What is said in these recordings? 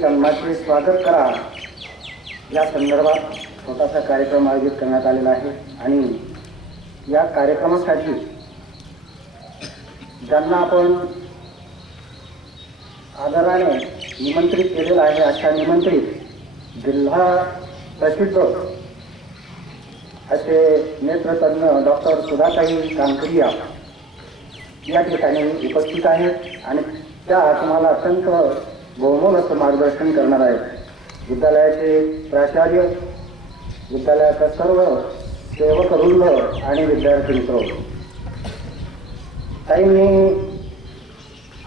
जन्माचे स्वागत करा या संदर्भात छोटासा कार्यक्रम आयोजित करण्यात आलेला आहे आणि या कार्यक्रमासाठी ज्यांना आपण आदराने निमंत्रित केलेलं आहे अशा निमंत्रित जिल्हा प्रसिद्ध असे नेत्रतज्ञ डॉक्टर सुधाताई कांकरिया या ठिकाणी उपस्थित आहेत आणि त्या तुम्हाला अत्यंत बहुमोल असं मार्गदर्शन करणार आहेत। विद्यालयाचे प्राचार्य, विद्यालयाचा सर्व सेवक वृंद आणि विद्यार्थी मित्र, ताईंनी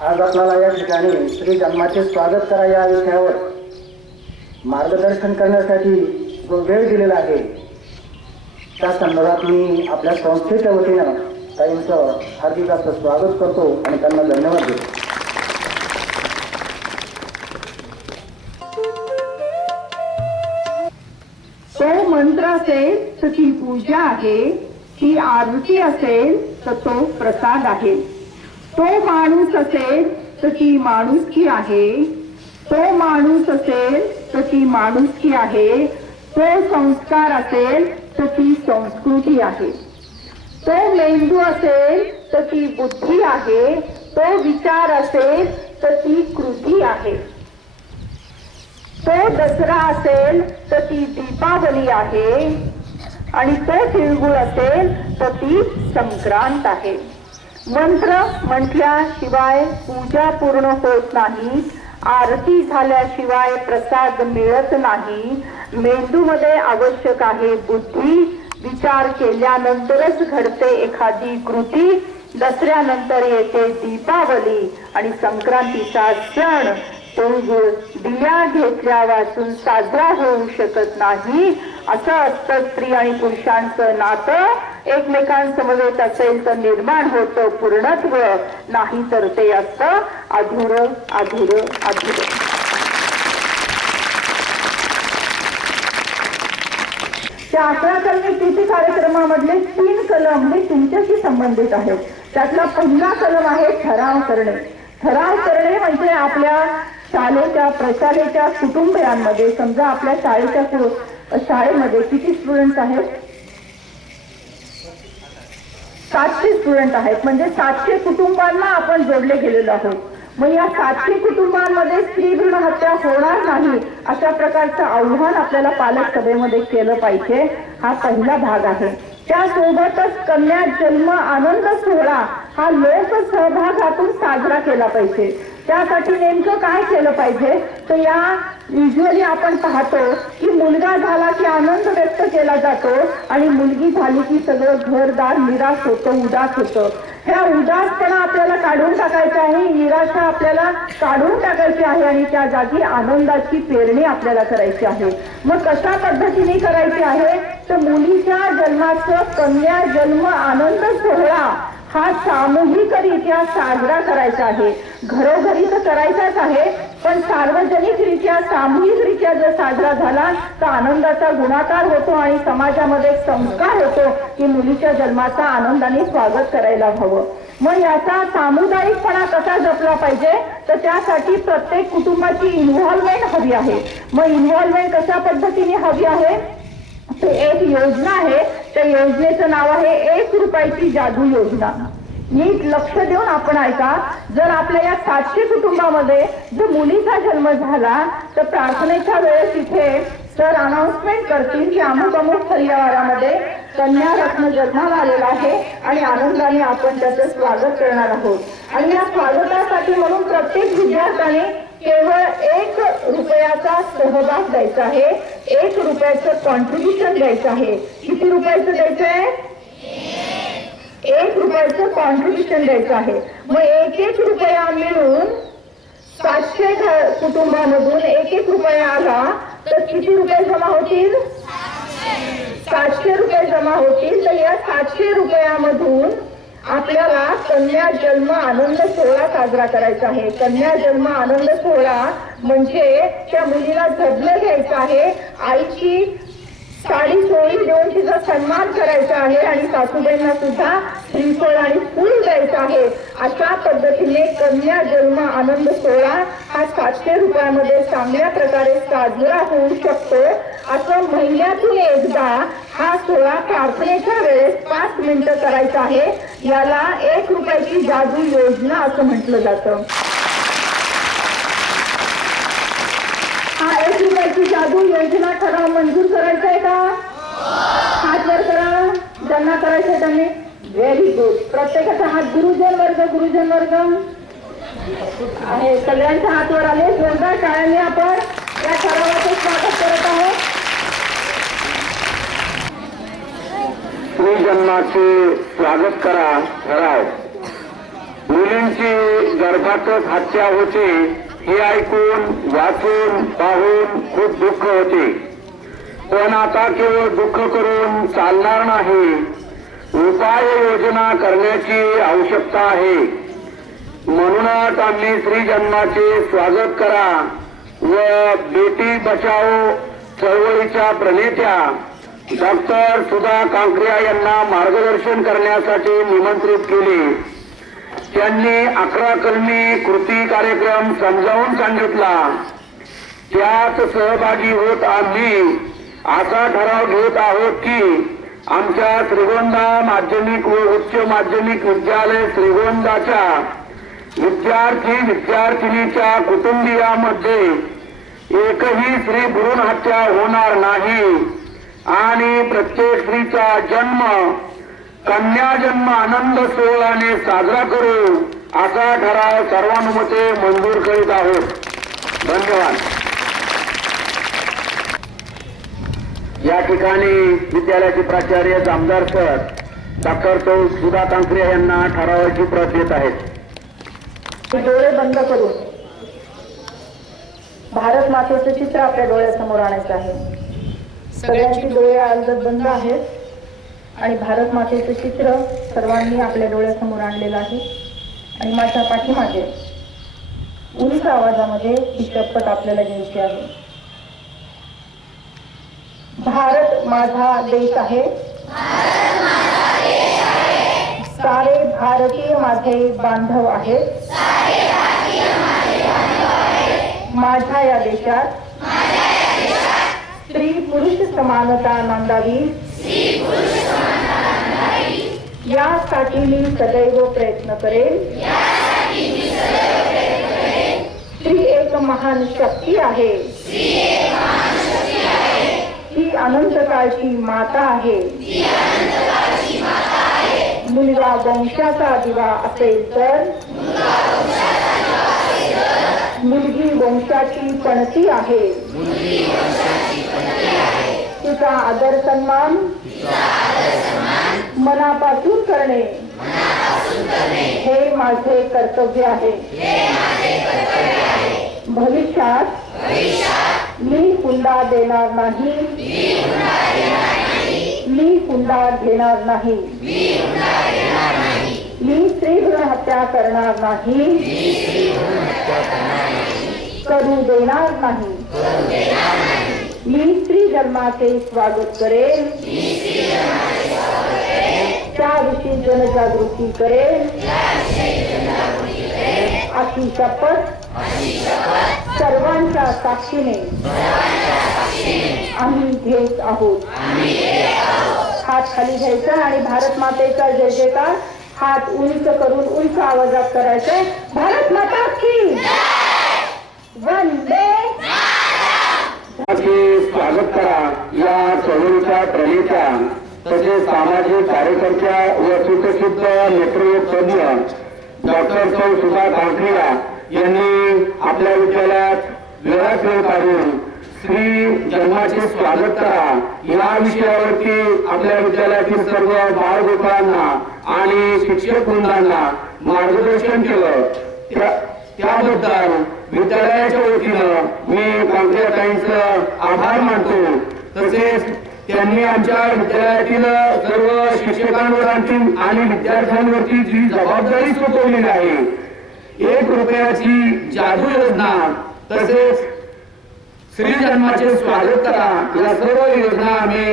आज आपल्याला या ठिकाणी श्री जन्माचे स्वागत करा या विषयावर मार्गदर्शन करण्यासाठी जो वेळ दिलेला आहे त्या संदर्भात मी आपल्या संस्थेच्या वतीनं ताईंचं हार्दिक असं स्वागत करतो आणि त्यांना धन्यवाद देतो। तो मंत्र असेल तर ती पूजा आहे, ती आरती असेल तर तो प्रसाद आहे। तो माणूस असेल तर ती माणुसकी आहे, तो माणूस असेल तर ती माणुसकी आहे, तो संस्कार असेल तर ती संस्कृती आहे, तो मेंदू असेल तर ती बुद्धी आहे, तो विचार असेल तर ती कृती आहे, तो दसरा असेल तर ती दीपावली आहे आणि तो तिळगुळ असेल तर ती संक्रांत आहे। मंत्र म्हटल्याशिवाय पूजा पूर्ण होत नाही, आरती झाल्याशिवाय प्रसाद मिळत नाही, मेंदूमध्ये आवश्यक आहे बुद्धी, विचार केल्यानंतरच घडते एखादी कृती, दसऱ्यानंतर येते दीपावली आणि संक्रांतीचा सण तिळगुळ दिया घेतल्या वाचून साजरा होऊ शकत नाही। असं असतं स्त्री आणि पुरुषांचं नातं, एकमेकांसमवेत असेल तर निर्माण होतं पूर्णत्व, नाही तर ते असतं अधुरं अधुरं अधुरं। त्या 11 कलमी कृती कार्यक्रमामधले 3 कलम हे तुमच्याशी संबंधित आहेत। त्यातला पहिला कलम आहे ठराव करणे। ठराव करणे म्हणजे आपल्या शाळेच्या प्रशालेच्या कुटुंबियांमध्ये, समजा आपल्या शाळेमध्ये किती स्टुडंट आहेत? 700 स्टुडंट आहेत, म्हणजे 700 कुटुंबांना आपण जोडले गेलेलो आहोत। मग या 700 कुटुंबांमध्ये स्त्री भ्रूण हत्या होणार नाही अशा प्रकारचं आव्हान आपल्याला पालक सभेमध्ये केलं पाहिजे, हा पहिला भाग आहे। त्यासोबतच कन्या जन्म आनंद सोहळा हा लोक सहभागातून साजरा केला पाहिजे। त्यासाठी नेमकं काय केलं पाहिजे तर या युजली आपण पाहतो की मुलगा झाला की आनंद व्यक्त केला जातो आणि मुलगी झाली की सगळं घरदार निराश होतं, उदास होतं। ह्या उदासपणा आपल्याला काढून टाकायचा आहे, निराशा आपल्याला काढून टाकायची आहे आणि त्या जागी आनंदाची पेरणी आपल्याला करायची आहे। मग कशा पद्धतीने करायची आहे तर मुलीच्या जन्माचं कन्या जन्म आनंद सोहळा हा सामूहिकरित्या साजरा करायचा आहे। घरोघरी तर करायचाच आहे, पण सार्वजनिकरित्या सामूहिकरित्या जर साजरा झाला तर आनंदाचा गुणाकार होतो आणि समाजामध्ये एक संस्कार होतो की मुलीच्या जन्माचा आनंदाने स्वागत करायला हवं। मग याचा सामुदायिकपणा कसा जपला पाहिजे तर त्यासाठी प्रत्येक कुटुंबाची इन्व्हॉल्वमेंट हवी आहे। मग इन्व्हॉल्वमेंट कशा पद्धतीने हवी आहे ते एक योजना आहे, त्या योजनेचं नाव आहे 1 रुपयाची जादू योजना। नीट लक्ष देऊन आपण ऐका। जर आपल्या या 700 कुटुंबामध्ये जर मुलीचा जन्म झाला तर प्रार्थनेच्या वेळेस इथे सर अनाउन्समेंट करतील की अमुक अमुक परिवारामध्ये कन्या रत्न जन्माला आलेला आहे आणि आनंदाने आपण त्याचं स्वागत करणार आहोत। आणि या स्वागतासाठी म्हणून प्रत्येक विद्यार्थ्याने केवळ 1 रुपयाचा सहभाग द्यायचा आहे, 1 रुपयाचं कॉन्ट्रीब्युशन द्यायचं आहे। किती रुपयाचं द्यायचं आहे? 1 रुपयाचं कॉन्ट्रीब्युशन द्यायचं आहे। मग 1-1 रुपया मिळून 700 कुटुंबामधून 1-1 रुपया आला तर किती रुपये जमा होतील? 700 रुपये जमा होतील। तर या 700 रुपयामधून आपल्याला कन्या जन्म आनंद सोहळा साजरा करायचा आहे। कन्या जन्म आनंद सोहळा म्हणजे त्या मुलीला झबलं घ्यायचं आहे, आईची साडी चोळी देऊन तिचा सन्मान करायचा आहे आणि सासूबाईंना सुद्धा श्रीफळ आणि फूल द्यायचं करायचा आहे. अशा पद्धतीने कन्या जन्म आनंद सोहळा हा 700 रुपयामध्ये चांगल्या प्रकारे साजरा होऊ शकतो. असं महिन्यातून एकदा हा सोहळा प्रार्थनेच्या वेळेस 5 मिनिटं करायचा आहे. याला 1 रुपयाची जादू योजना असं म्हटलं जातं. हा 1 रुपयाची जादू योजना ठराव मंजूर करायचा आहे का? हात वर करा ज्यांना करायचं त्यांनी. Very good. प्रत्येकाचा हात. गुरुजन वर्ग आहे. सगळ्यांच्या हात वर आले. जोरदार टाळ्यांनी आपण या ठरावाचं स्वागत करत आहोत. श्री जन्माचे स्वागत करा ठराव. मुलींची गर्भातच हत्या होते हे ऐकून वाचून पाहून खूप दुःख होते. पण आता केवळ दुःख करून चालणार नाही. उपाय योजना करण्याची आवश्यकता आहे. म्हणूनच आम्ही श्री जन्माचे स्वागत करा व बेटी बचाओ चळवळीच्या प्रणेत्या डॉक्टर सुधा कांकरिया यांना मार्गदर्शन करण्यासाठी निमंत्रित केले. त्यांनी 11 कलमी कृती कार्यक्रम समजावून सांगितला. त्यात सहभागी होत आम्ही असा ठराव घेत आहोत की आमच्या श्रीगोंदा माध्यमिक व उच्च माध्यमिक विद्यालय श्रीगोंदाच्या विद्यार्थी विद्यार्थिनीच्या कुटुंबियामध्ये एकही स्त्री भ्रूण हत्या होणार नाही आणि प्रत्येक स्त्रीचा जन्म कन्या जन्म आनंद सोहळ्याने साजरा करू असा ठराव सर्वानुमते मंजूर करीत आहोत. धन्यवाद. या ठिकाणी विद्यालयाचे प्राचार्य जामदार सर डॉक्टर सुधा कांकरिया यांना ठरावाची प्रत देत आहेत. डोळे बंद करून भारत मातेचं चित्र आपल्या डोळ्यासमोर आणायचं आहे. सगळ्यांची डोळे अलगद बंद आहेत आणि भारत मातेचं चित्र सर्वांनी आपल्या डोळ्यासमोर आणलेलं आहे. आणि माझ्या पाठीमागे उंच आवाजामध्ये ही शपथ आपल्याला घ्यायची आहे. भारत माझा देश आहे. सारे भारतीय माझे बांधव आहेत. माझ्या या देशात स्त्री पुरुष समानता नांदावी यासाठी मी सदैव प्रयत्न करेन. स्त्री एक महान शक्ती आहे. ती अनंत काळची माता आहे. मुलगा वंशाचा दिवा असेल तर मुलगी वंशाची पणती आहे. तिचा आदर सन्मान मनापासून करणे हे माझे कर्तव्य आहे. भविष्यात मी हुंडा देणार नाही. मी हुंडा घेणार नाही. मी स्त्री भ्रूण हत्या करणार नाही. करू देणार नाही. मी स्त्री जन्माचे स्वागत करेन. त्याविषयी जनजागृती करेन. अशी शपथ सर्वांच्या साक्षीने आम्ही घेत आहोत. हात खाली घ्यायचा आणि भारत मातेचा जय जयकार हात उंच करून उंच आवाजात करायचे. भारत माता की वंदे. स्वागत करा या चळवळीच्या प्रणेत्या तसेच सामाजिक कार्यकर्त्या व सुप्रसिद्ध नेतृत्व तज्ञ डॉक्टर सुधा कांकरिया यांनी आपल्या विद्यालयात वेळात वेळ काढून श्री जन्माचे स्वागत करा या विषयावरती आपल्या विद्यालयातील सर्व बाळगोपाळांना आणि शिक्षक वृंदांना मार्गदर्शन केलं. त्याबद्दल विद्यालयाच्या वतीनं मी कांकरिया ताईंचं आभार मानतो. तसेच त्यांनी आमच्या विद्यालयातील सर्व शिक्षकांवर आणि विद्यार्थ्यांवरती जी जबाबदारी सोपवलेली आहे 1 रुपयाची जादू योजना तसेच श्री जन्माचे स्वागत करा या सर्व योजना आम्ही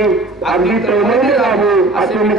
अगदी प्रभावी राहू असे